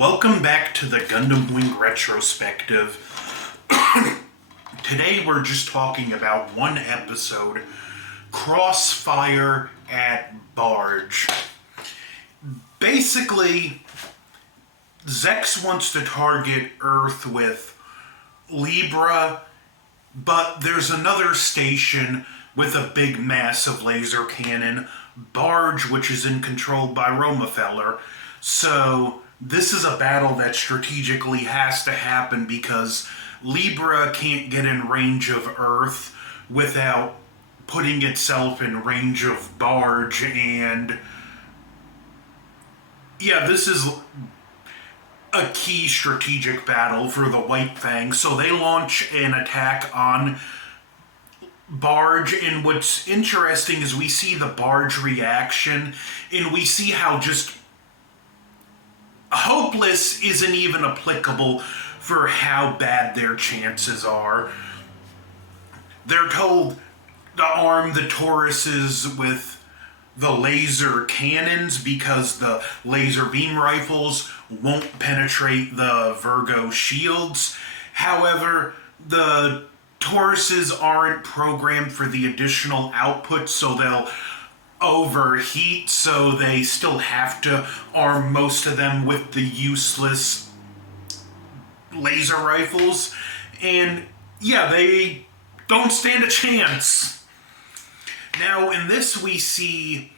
Welcome back to the Gundam Wing Retrospective. Today we're just talking about one episode, Crossfire at Barge. Basically, Zex wants to target Earth with Libra, but there's another station with a big massive laser cannon, Barge, which is controlled by Romefeller. So this is a battle that strategically has to happen because Libra can't get in range of Earth without putting itself in range of Barge, and yeah, this is a key strategic battle for the White Fang. So they launch an attack on Barge, and what's interesting is we see the Barge reaction, and we see how just hopeless isn't even applicable for how bad their chances are. They're told to arm the Tauruses with the laser cannons because the laser beam rifles won't penetrate the Virgo shields. However, the Tauruses aren't programmed for the additional output, so they'll overheat, so they still have to arm most of them with the useless laser rifles. And yeah, they don't stand a chance. Now, in this we see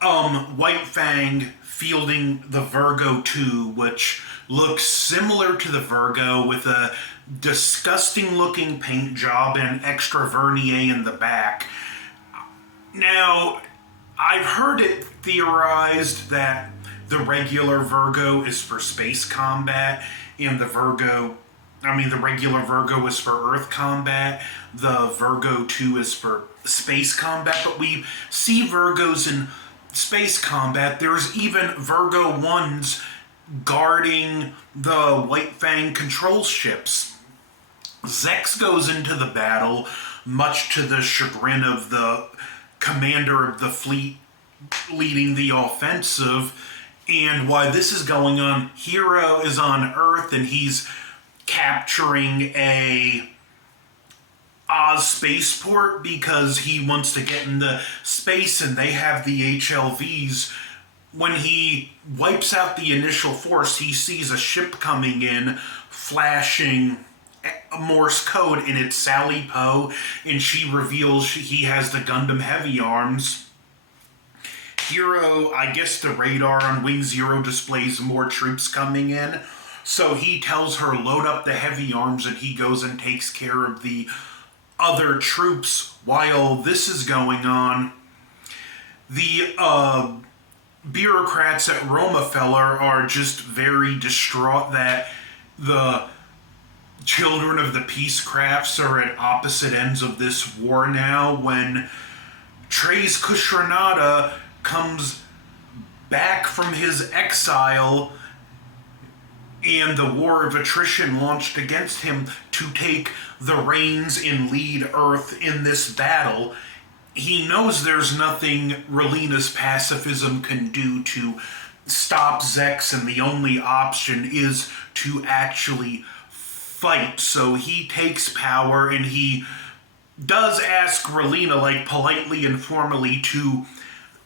White Fang fielding the Virgo 2, which looks similar to the Virgo with a disgusting looking paint job and extra vernier in the back. Now, I've heard it theorized that the regular Virgo is for space combat, and the regular Virgo is for Earth combat. The Virgo 2 is for space combat, but we see Virgos in space combat. There's even Virgo 1s guarding the White Fang control ships. Zex goes into the battle, much to the chagrin of the commander of the fleet leading the offensive. And while this is going on, Hero is on Earth and he's capturing a Oz spaceport because he wants to get into space, and they have the HLVs. When he wipes out the initial force, he sees a ship coming in, flashing Morse code, and it's Sally Poe, and she reveals he has the Gundam heavy arms. Hero, I guess the radar on Wing Zero displays more troops coming in, so he tells her load up the heavy arms, and he goes and takes care of the other troops. While this is going on, the bureaucrats at Romefeller are just very distraught that the children of the peace crafts are at opposite ends of this war now. When Trace Kushranada comes back from his exile and the war of attrition launched against him to take the reins and lead Earth in this battle, he knows there's nothing Relina's pacifism can do to stop Zex, and the only option is to actually fight. So he takes power, and he does ask Relina, like, politely and formally to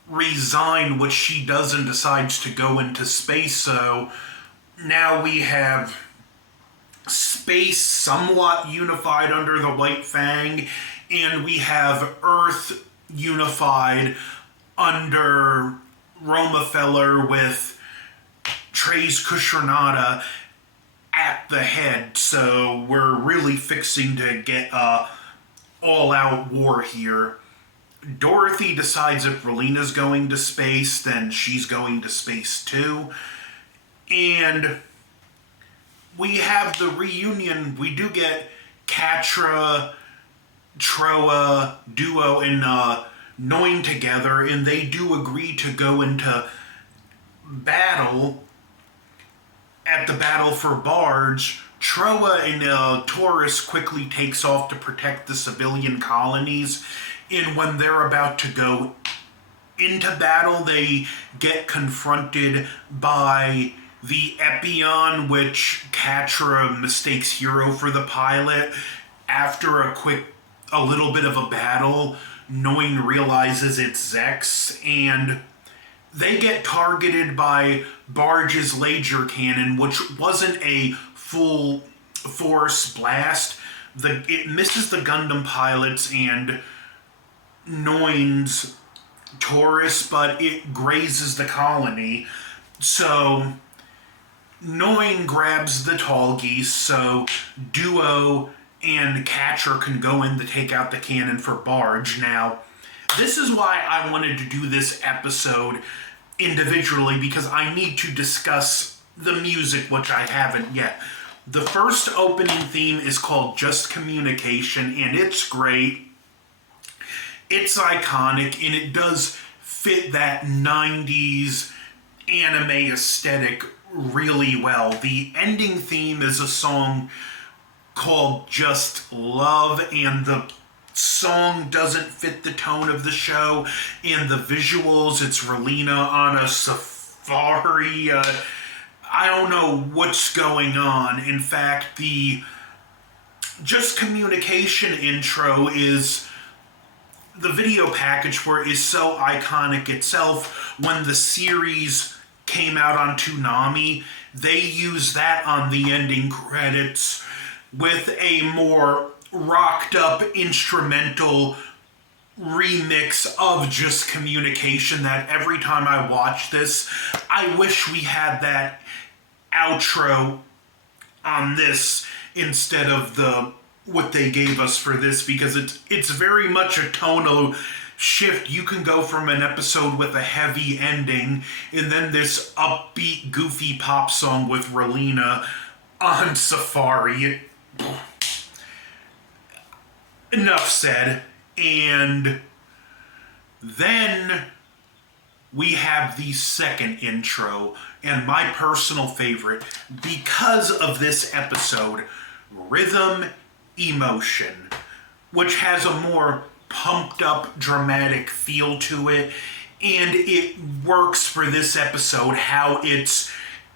resign, which she does, and decides to go into space. So now we have space somewhat unified under the White Fang, and we have Earth unified under Romefeller with Trace Kushranada at the head. So we're really fixing to get a all-out war here. Dorothy decides if Relina's going to space, then she's going to space too. And we have the reunion. We do get Catra, Troa, Duo, and Noin together, and they do agree to go into battle at the battle for Barge. Troa and Taurus quickly takes off to protect the civilian colonies, and when they're about to go into battle, they get confronted by the Epion, which Catra mistakes Hero for the pilot. After a little bit of a battle, Noin realizes it's Zex, and they get targeted by Barge's laser cannon, which wasn't a full force blast. It misses the Gundam pilots and Noin's Taurus, but it grazes the colony. So Noin grabs the tall geese, so Duo and Catcher can go in to take out the cannon for Barge. Now, this is why I wanted to do this episode individually, because I need to discuss the music, which I haven't yet. The first opening theme is called Just Communication, and it's great. It's iconic, and it does fit that 90s anime aesthetic really well. The ending theme is a song called Just Love, and the song doesn't fit the tone of the show and the visuals. It's Relina on a safari. I don't know what's going on. In fact, the Just Communication intro is the video package where it is so iconic itself. When the series came out on Toonami, they used that on the ending credits with a more rocked up instrumental remix of Just Communication that every time I watch this, I wish we had that outro on this instead of what they gave us for this, because it's very much a tonal shift. You can go from an episode with a heavy ending and then this upbeat, goofy pop song with Relina on Safari. Enough said. And then we have the second intro, and my personal favorite, because of this episode, Rhythm Emotion, which has a more pumped up, dramatic feel to it, and it works for this episode how it's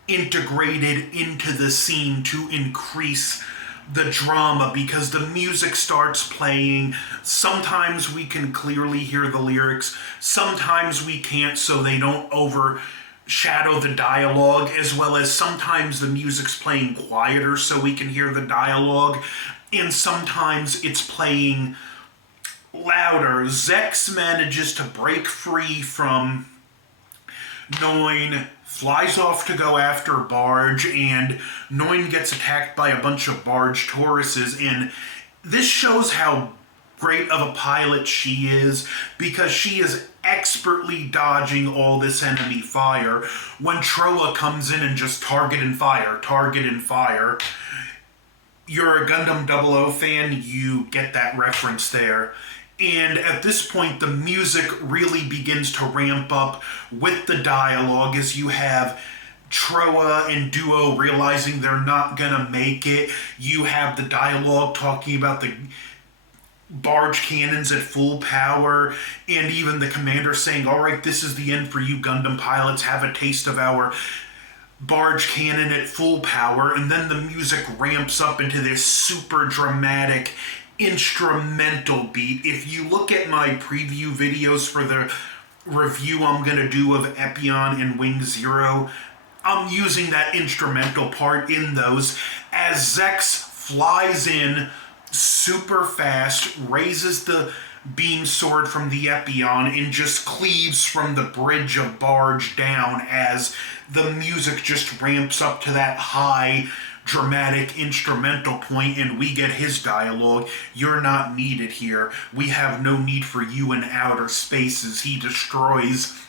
integrated into the scene to increase the drama, because the music starts playing. Sometimes we can clearly hear the lyrics, sometimes we can't, so they don't overshadow the dialogue, as well as sometimes the music's playing quieter so we can hear the dialogue, and sometimes it's playing louder. Zex manages to break free from Noin, flies off to go after Barge, and Noin gets attacked by a bunch of Barge Tauruses, and this shows how great of a pilot she is, because she is expertly dodging all this enemy fire. When Troa comes in and just target and fire. You're a Gundam 00 fan, you get that reference there. And at this point, the music really begins to ramp up with the dialogue, as you have Troa and Duo realizing they're not gonna make it. You have the dialogue talking about the barge cannons at full power, and even the commander saying, all right, this is the end for you Gundam pilots, have a taste of our barge cannon at full power. And then the music ramps up into this super dramatic instrumental beat. If you look at my preview videos for the review I'm going to do of Epion and Wing Zero, I'm using that instrumental part in those, as Zex flies in super fast, raises the beam sword from the Epion, and just cleaves from the bridge of Barge down, as the music just ramps up to that high dramatic instrumental point, and we get his dialogue. You're not needed here. We have no need for you in outer spaces. He destroys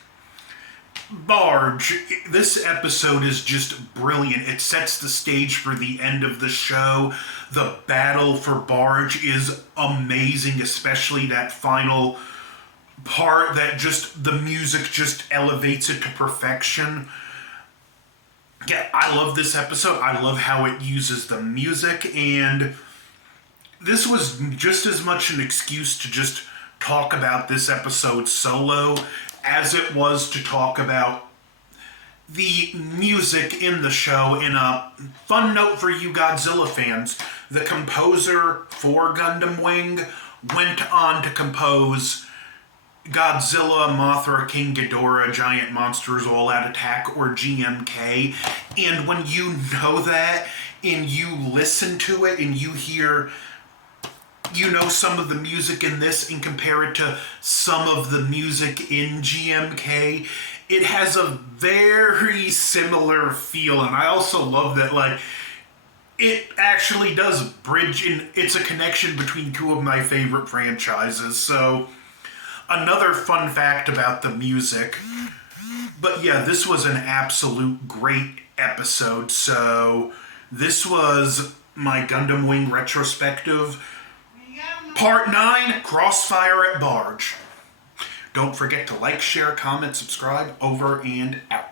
Barge. This episode is just brilliant. It sets the stage for the end of the show. The battle for Barge is amazing, especially that final part that just, the music just elevates it to perfection. Yeah, I love this episode. I love how it uses the music, and this was just as much an excuse to just talk about this episode solo as it was to talk about the music in the show. In a fun note for you Godzilla fans, the composer for Gundam Wing went on to compose Godzilla, Mothra, King Ghidorah, Giant Monsters All Out Attack, or GMK. And when you know that, and you listen to it, and you hear, you know, some of the music in this and compare it to some of the music in GMK, it has a very similar feel. And I also love that, like, it actually does bridge in, it's a connection between two of my favorite franchises. So another fun fact about the music. But yeah, this was an absolute great episode. So this was my Gundam Wing retrospective. Part 9, Crossfire at Barge. Don't forget to like, share, comment, subscribe. Over and out.